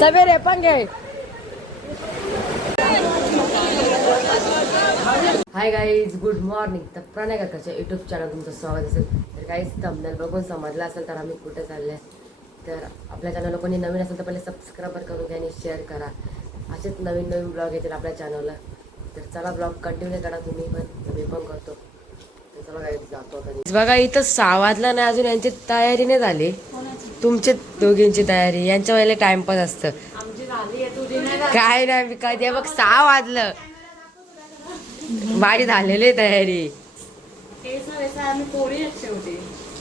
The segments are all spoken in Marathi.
सवेरे पण घे हाय गाईज गुड मॉर्निंग तर प्रणय काकाच्या युट्यूब चॅनल तुमचं स्वागत असेल. तर काहीच थंबनेल बघून समजलं असेल तर आम्ही कुठे चालले तर आपल्या चॅनल कोणी नवीन असेल तर पहिले सबस्क्राईबर करून घ्या आणि शेअर करा. असेच नवीन नवीन ब्लॉग येतील आपल्या चॅनलला तर चला ब्लॉग कंटिन्यू करा तुम्ही पण. मी पण करतो. तर चला गाईज जातो बघा इथं सावाजला नाही अजून यांची तयारी नाही झाली. तुमची दोघींची तयारी यांच्या वेळेला टाइमपास असतं. काय नाही मी काय ते बघ सहा वाजलं. माझी झालेली तयारी.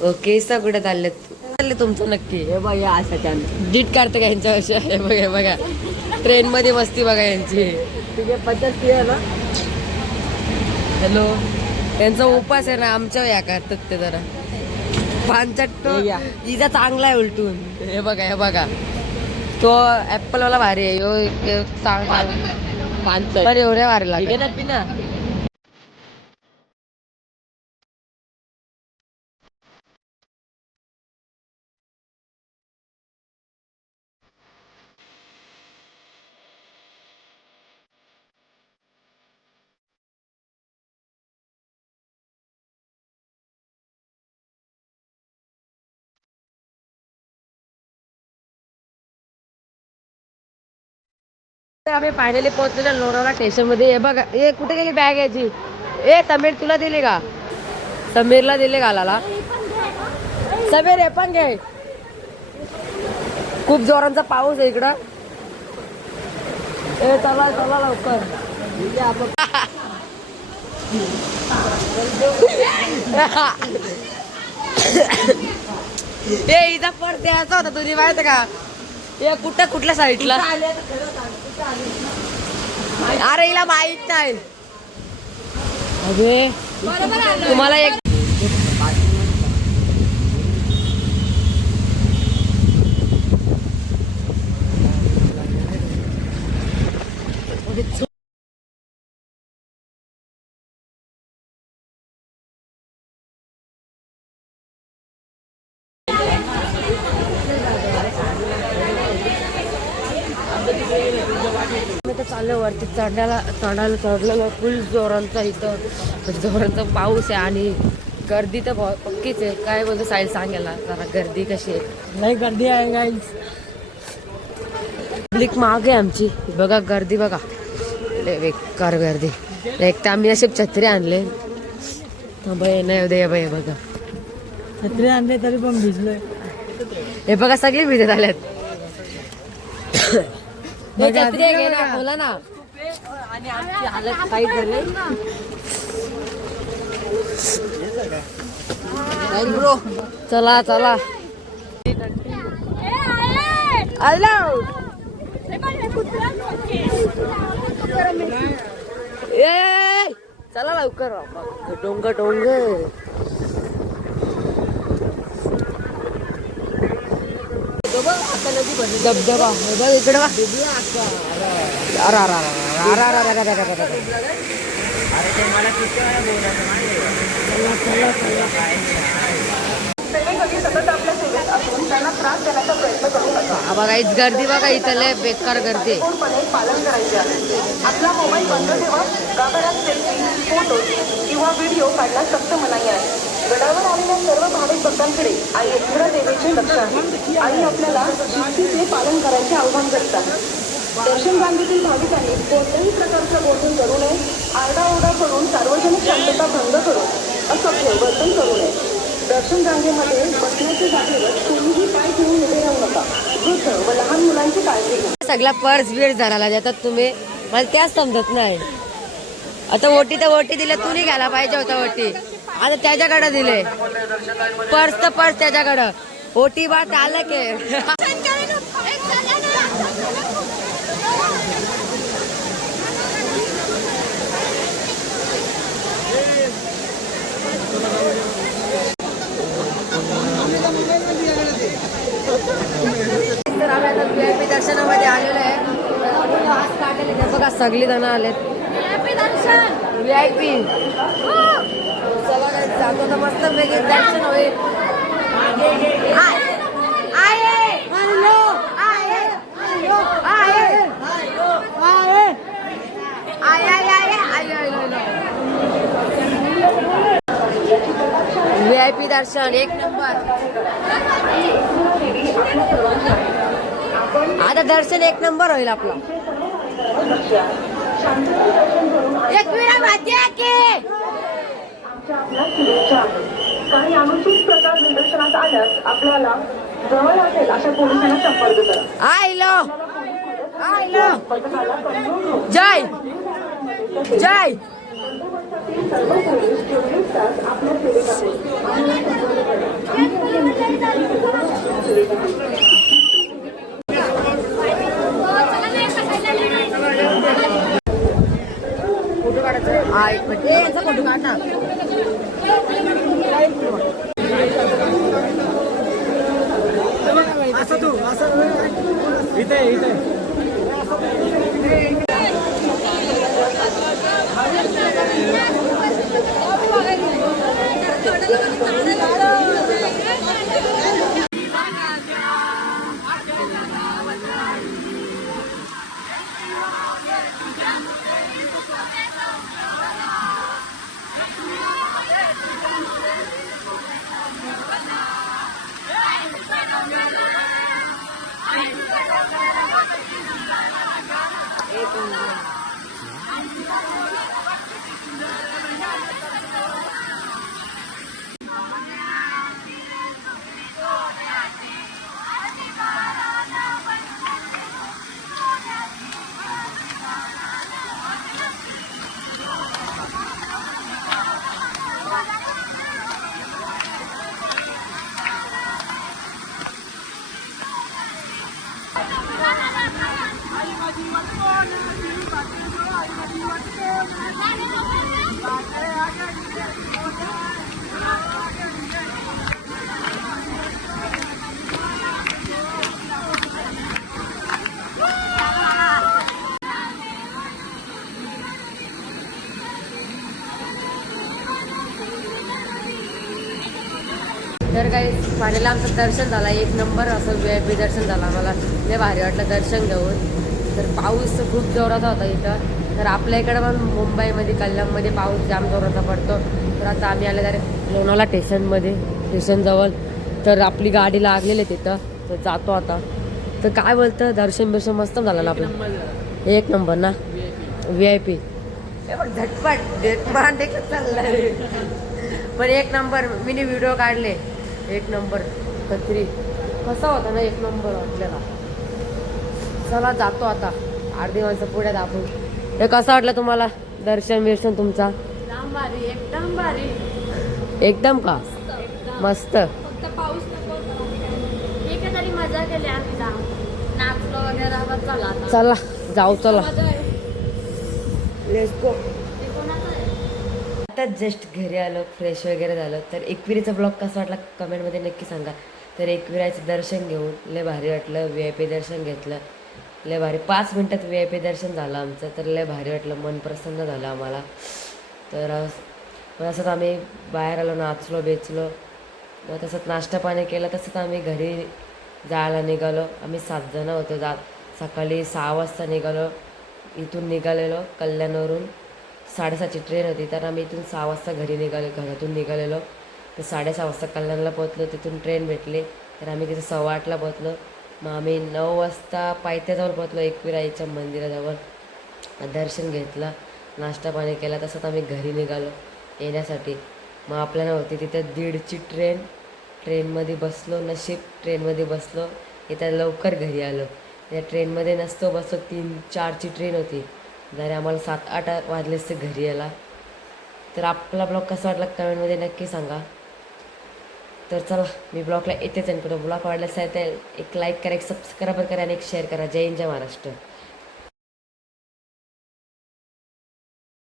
ओके सगळं चालले. चालले तुमचं नक्की. हे बघा असं जीट काढतं का यांच्या वर्षी? हे बघा हे बघा. ट्रेन मध्ये मस्ती बघा यांची. पद्धत ना? हॅलो त्यांचा उपास आहे ना आमच्या या करतात ते जरा. पानचट्ट हिचा चांगला आहे उलटून. हे बघा हे बघा. तो ऍपल वाला भारी आहे. यो चांगला पानचट एवढ्या भारी लागेल तर आम्ही फायनली पोहोचलेलो लोणावळा स्टेशनमध्ये हे बघा ए कुठे गेली बॅग याची? ए समीर तुला दिली का? समीरला दिले घालाला समीर हे पण घे. खूप जोरांचा पाऊस आहे इकडं. ए चला चला लवकर. ए इथं पण द्यायचा होता तुझी माहीत का? हे कुठं कुठल्या साईडला? अरे हिला माहीत नाही. अरे तुम्हाला एक तर चाललो वरती चढायला चढायला चढलेलो फुल जोरांचा इथं म्हणजे जोरांचा पाऊस आहे आणि गर्दी तर पक्कीच आहे. काय बोलतो साईल सांगायला जरा गर्दी कशी आहे? नाही गर्दी आहे गाईज पब्लिक माग आहे आमची. बघा गर्दी बघा. बेकार गर्दी. एक तर आम्ही असे छत्री आणले. भय नाही उद्या भय बघा छत्री आणले तरी पण भिजलोय. हे बघा सगळे भिजत आल्यात बोला ना. आणि आमची हालत काही झाली चला चला. आलो ए चला लवकर. डोंग डोंग धबधबा बघा गर्दी बघा इथं लय बेकार गर्दी आपला मोबाईल बंद ठेवा फोटो किंवा व्हिडिओ काढण्यास सक्त मनाई आहे गडावर आलेल्या सर्व भाविक भक्तांकडे आई एकविरा देवीचे लक्ष आहे. आई आपल्याला शिस्तीचे पालन करायचे आव्हान करतात. दर्शन बांधीतील भाविकांनी कोणत्याही प्रकारचं गोंधळ करू नये. आरडाओरडा करून सार्वजनिक शांतता भंग करून असभ्य वर्तन करू नये. दर्शन रांगेमध्ये बसण्याच्या जागेवर कोणीही पाय घेऊन उभे राहू नका. वृद्ध व लहान मुलांची काळजी घ्या. सगळा पर्स बिर्स झाला जातात तुम्ही मला त्याच समजत नाही. आता ओटी तर ओटी दिल्या तू नाही घ्यायला पाहिजे होता ओटी. आता त्याच्याकडे दिले. पर्स तर पर्स त्याच्याकडं. ओटी बात आलं के. तर आम्ही आता व्ही आय पी दर्शनामध्ये आलेलो आहे. आज काढलेले. बघा सगळी जण आलेत. व्ही आय पी होतो तर मस्त वेगळे दर्शन होईल. व्ही आय पी दर्शन एक नंबर. आता दर्शन एक नंबर होईल आपलं. एक मिनिट आपल्या शुभेच्छा आहेत. काही अनुचित प्रकार निदर्शनास आल्यास आपल्याला जवळ असेल अशा पोलिसांना संपर्क करा. आयलो आयलो पथकाला जय. जय. बंदोबस्तातील सर्व पोलीस चोवीस तास आपल्या सेवेत आहेत. करा. फोटो काढायचा आय म्हणजे यांचा फोटो काढ असं तू असं इथे इथे Thank you. Obrigado. तर काही फायनल आमचं दर्शन झालं एक नंबर असं व्ही आय पी दर्शन झालं आम्हाला. लय भारी वाटलं दर्शन घेऊन. तर पाऊस खूप जोराचा होता इथं. तर आपल्या इकडं पण मुंबईमध्ये कल्याणमध्ये पाऊस जाम जोराचा पडतो. तर आता आम्ही आले तर लोणावळा स्टेशनमध्ये स्टेशनजवळ तर आपली गाडी लागलेली आहे तिथं. तर जातो आता. तर काय बोलतं दर्शन बिर्शन मस्त झालं ना आपलं? एक नंबर ना? व्ही आय पी झटपट झटपट एक चाललंय. पण एक नंबर मिनी व्हिडिओ काढले. एक नंबर कत्री. कसा होता ना एक नंबर आपल्याला? चला जातो आता. आठ दिवसांचं पुढे आपण हे कसं वाटलं तुम्हाला? दर्शन बिर्शन तुमचा? एकदम भारी एकदम भारी. एकदम का? मस्त. फक्त पाऊस नको ठीक आहे तरी मजा केली आम्ही जाऊन नाचलो वगैरे बस चला चला जाऊ चला. लेट्स गो आत्ताच जस्ट घरी आलो फ्रेश वगैरे झालं तर एकविरीचा ब्लॉग कसा वाटला कमेंटमध्ये नक्की सांगा. तर एकविराचं दर्शन घेऊन लय भारी वाटलं व्ही आय पी दर्शन घेतलं. लय भारी पाच मिनटात व्ही आय पी दर्शन झालं आमचं तर लय भारी वाटलं मन प्रसन्न झालं आम्हाला. तर मग असंच आम्ही बाहेर आलो नाचलो बेचलो. मग तसंच नाश्ता पाणी केलं तसंच आम्ही घरी जायला निघालो. आम्ही सात जणं होतो जात सकाळी सहा वाजता निघालो. इथून निघालेलो कल्याणवरून. साडेसातची ट्रेन होती. तर आम्ही इथून सहा वाजता घरी निघाले घरातून निघालेलो. तर साडेसहा वाजता कल्याणला पोहोचलो. तिथून ट्रेन भेटली. तर आम्ही तिथं सव्वा आठला पोहोचलो. मग आम्ही नऊ वाजता पायथ्याजवळ पोहोचलो एकविराईच्या मंदिराजवळ. दर्शन घेतलं नाश्ता पाणी केला. तसंच आम्ही घरी निघालो येण्यासाठी. मग आपल्याला होती तिथे दीडची ट्रेन ट्रेनमध्ये बसलो नशीब ट्रेनमध्ये बसलो. इथं लवकर घरी आलो. त्या ट्रेनमध्ये नसतो बसलो तीन चारची ट्रेन होती. घरी आम्हाला सात आठ वाजले असते घरी यायला तर आपला ब्लॉग कसा वाटला कमेंटमध्ये नक्की सांगा. तर चला मी ब्लॉगला येतेच आणि कुठं ब्लॉग आवडला असेल तर एक लाईक करा एक सबस्क्राईब करा आणि एक शेअर करा. जय हिंद जय महाराष्ट्र.